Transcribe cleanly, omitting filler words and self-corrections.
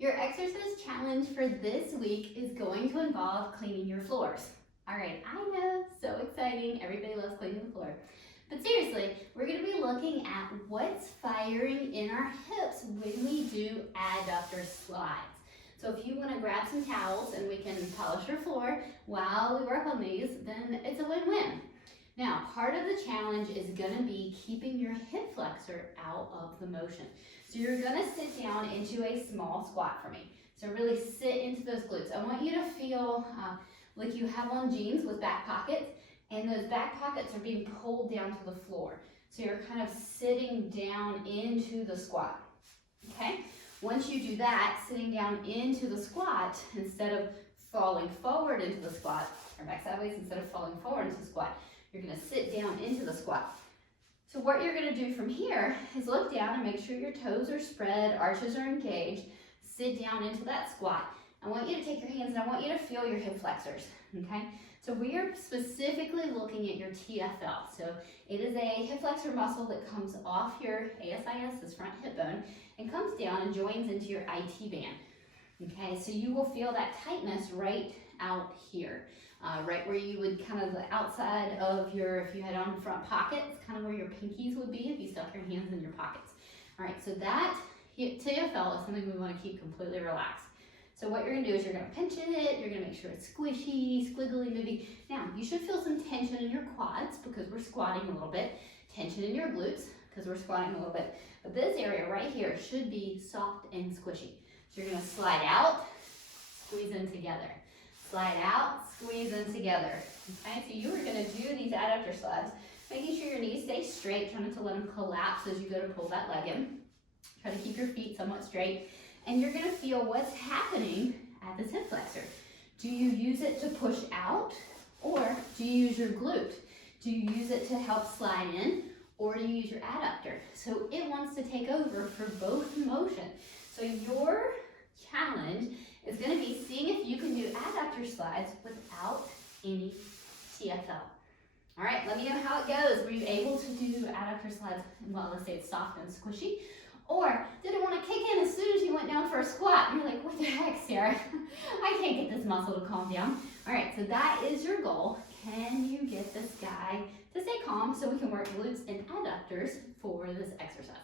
Your exercise challenge for this week is going to involve cleaning your floors. All right, I know, so exciting. Everybody loves cleaning the floor. But seriously, we're going to be looking at what's firing in our hips when we do adductor slides. So if you want to grab some towels and we can polish your floor while we work on these, then it's a win-win. Now, part of the challenge is going to be keeping your hip flexor out of the motion. So you're going to sit down into a small squat for me. So really sit into those glutes. I want you to feel like you have on jeans with back pockets, and those back pockets are being pulled down to the floor. So you're kind of sitting down into the squat, okay? Once you do that, sitting down into the squat, instead of falling forward into the squat, or back sideways, instead of falling forward into the squat, you're gonna sit down into the squat. So what you're gonna do from here is look down and make sure your toes are spread, arches are engaged, sit down into that squat. I want you to take your hands and I want you to feel your hip flexors, okay? So we are specifically looking at your TFL. So it is a hip flexor muscle that comes off your ASIS, this front hip bone, and comes down and joins into your IT band. Okay, so you will feel that tightness right out here, right where you would kind of the outside of your, if you had on front pockets, kind of where your pinkies would be if you stuck your hands in your pockets. All right, so that TFL is something we want to keep completely relaxed. So what you're gonna do is you're gonna pinch it, you're gonna make sure it's squishy, squiggly maybe. Now, you should feel some tension in your quads because we're squatting a little bit, tension in your glutes because we're squatting a little bit. But this area right here should be soft and squishy. So you're gonna slide out, squeeze in together. Slide out, squeeze in together. Okay, so you are gonna do these adductor slides, making sure your knees stay straight, trying not to let them collapse as you go to pull that leg in. Try to keep your feet somewhat straight. And you're gonna feel what's happening at this hip flexor. Do you use it to push out, or do you use your glute? Do you use it to help slide in, or do you use your adductor? So it wants to take over for both motions. So your challenge is gonna be seeing if you can do adductor slides without any TFL. All right, let me know how it goes. Were you able to do adductor slides, well, let's say it's soft and squishy, or did it want to kick in as soon as you went down for a squat? And you're like, what the heck, Sarah? I can't get this muscle to calm down. All right, so that is your goal. Can you get this guy to stay calm so we can work glutes and adductors for this exercise?